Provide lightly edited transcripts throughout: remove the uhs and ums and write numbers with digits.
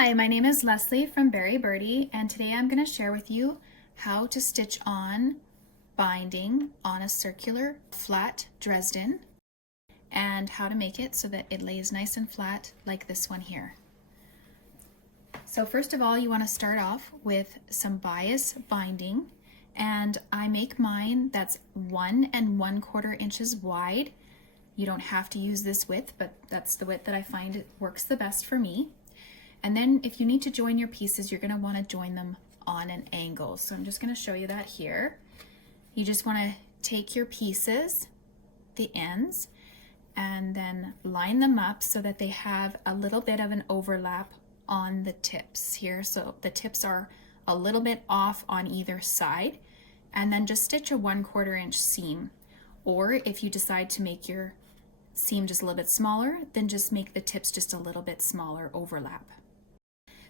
Hi, my name is Leslie from Berry Birdy, and today I'm going to share with you how to stitch on binding on a circular flat Dresden and how to make it so that it lays nice and flat like this one here. So first of all, you want to start off with some bias binding, and I make mine that's 1 1/4 inches wide. You don't have to use this width, but that's the width that I find it works the best for me. And then if you need to join your pieces, you're going to want to join them on an angle. So I'm just going to show you that here. You just want to take your pieces, the ends, and then line them up so that they have a little bit of an overlap on the tips here. So the tips are a little bit off on either side, and then just stitch a 1/4 inch seam. Or if you decide to make your seam just a little bit smaller, then just make the tips just a little bit smaller overlap.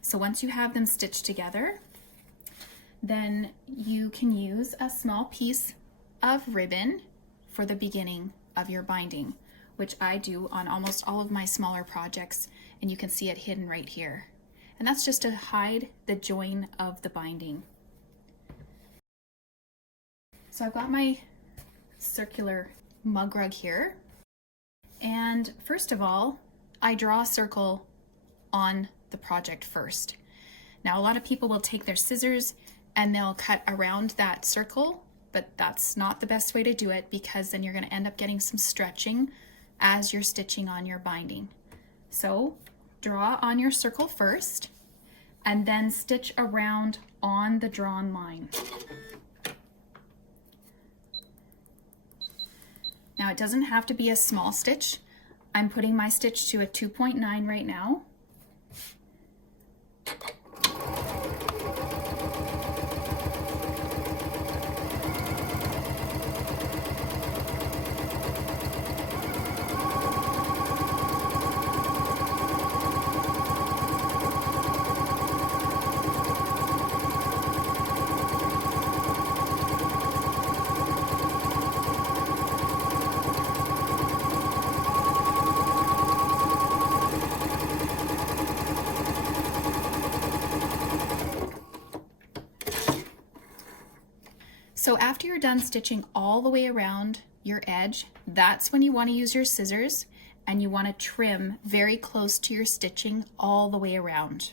So once you have them stitched together, then you can use a small piece of ribbon for the beginning of your binding, which I do on almost all of my smaller projects, and you can see it hidden right here. And that's just to hide the join of the binding. So I've got my circular mug rug here, and first of all, I draw a circle on the project first. Now a lot of people will take their scissors and they'll cut around that circle, but that's not the best way to do it, because then you're going to end up getting some stretching as you're stitching on your binding. So draw on your circle first and then stitch around on the drawn line. Now it doesn't have to be a small stitch. I'm putting my stitch to a 2.9 right now. So after you're done stitching all the way around your edge, that's when you want to use your scissors and you want to trim very close to your stitching all the way around.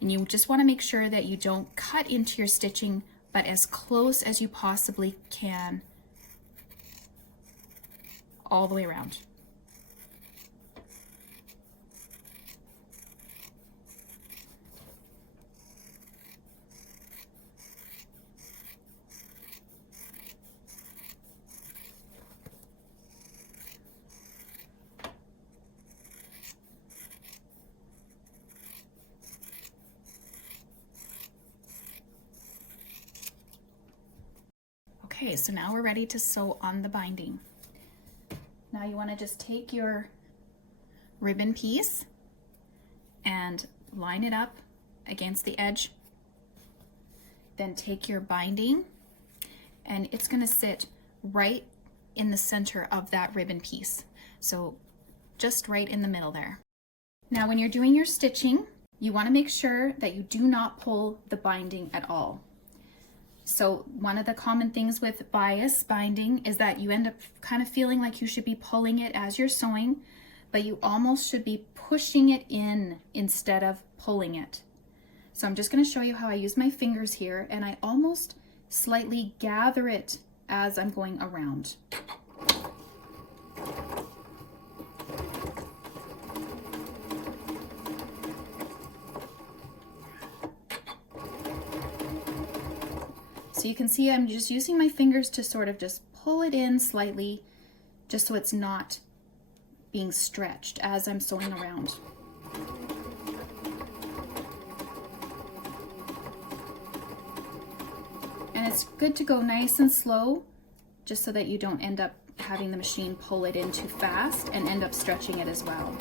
And you just want to make sure that you don't cut into your stitching, but as close as you possibly can all the way around. Okay, so now we're ready to sew on the binding. Now you want to just take your ribbon piece and line it up against the edge. Then take your binding, and it's going to sit right in the center of that ribbon piece. So just right in the middle there. Now when you're doing your stitching, you want to make sure that you do not pull the binding at all. So one of the common things with bias binding is that you end up kind of feeling like you should be pulling it as you're sewing, but you almost should be pushing it in instead of pulling it. So I'm just going to show you how I use my fingers here, and I almost slightly gather it as I'm going around. So you can see I'm just using my fingers to sort of just pull it in slightly, just so it's not being stretched as I'm sewing around. And it's good to go nice and slow, just so that you don't end up having the machine pull it in too fast and end up stretching it as well.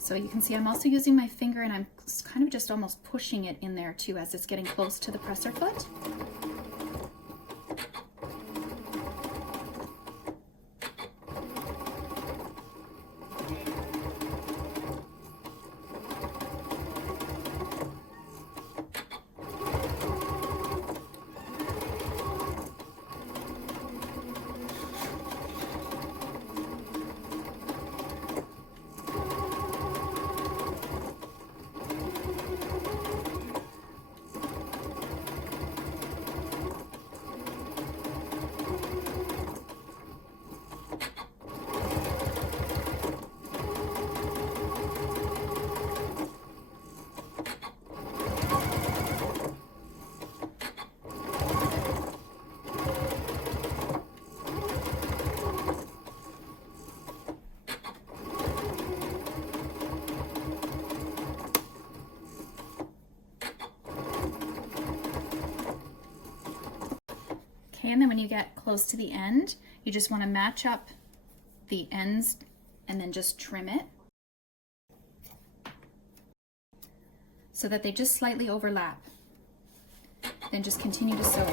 So you can see I'm also using my finger, and I'm kind of just almost pushing it in there too as it's getting close to the presser foot. Okay, and then when you get close to the end, you just want to match up the ends and then just trim it so that they just slightly overlap. Then just continue to sew.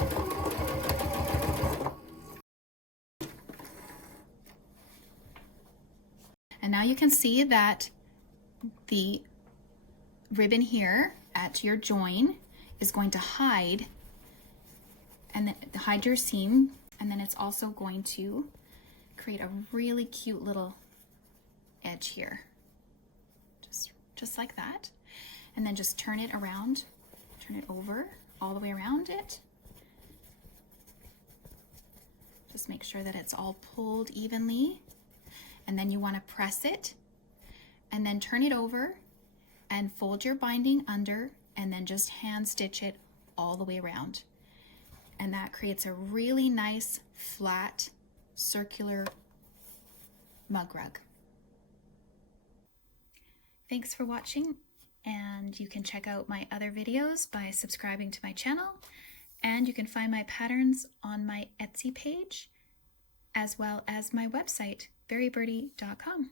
And now you can see that the ribbon here at your join is going to hide and then hide your seam, and then it's also going to create a really cute little edge here, just like that. And then just turn it around, turn it over all the way around it. Just make sure that it's all pulled evenly, and then you want to press it and then turn it over and fold your binding under and then just hand stitch it all the way around. And that creates a really nice flat circular mug rug. Thanks for watching, and you can check out my other videos by subscribing to my channel, and you can find my patterns on my Etsy page as well as my website, berrybirdy.com.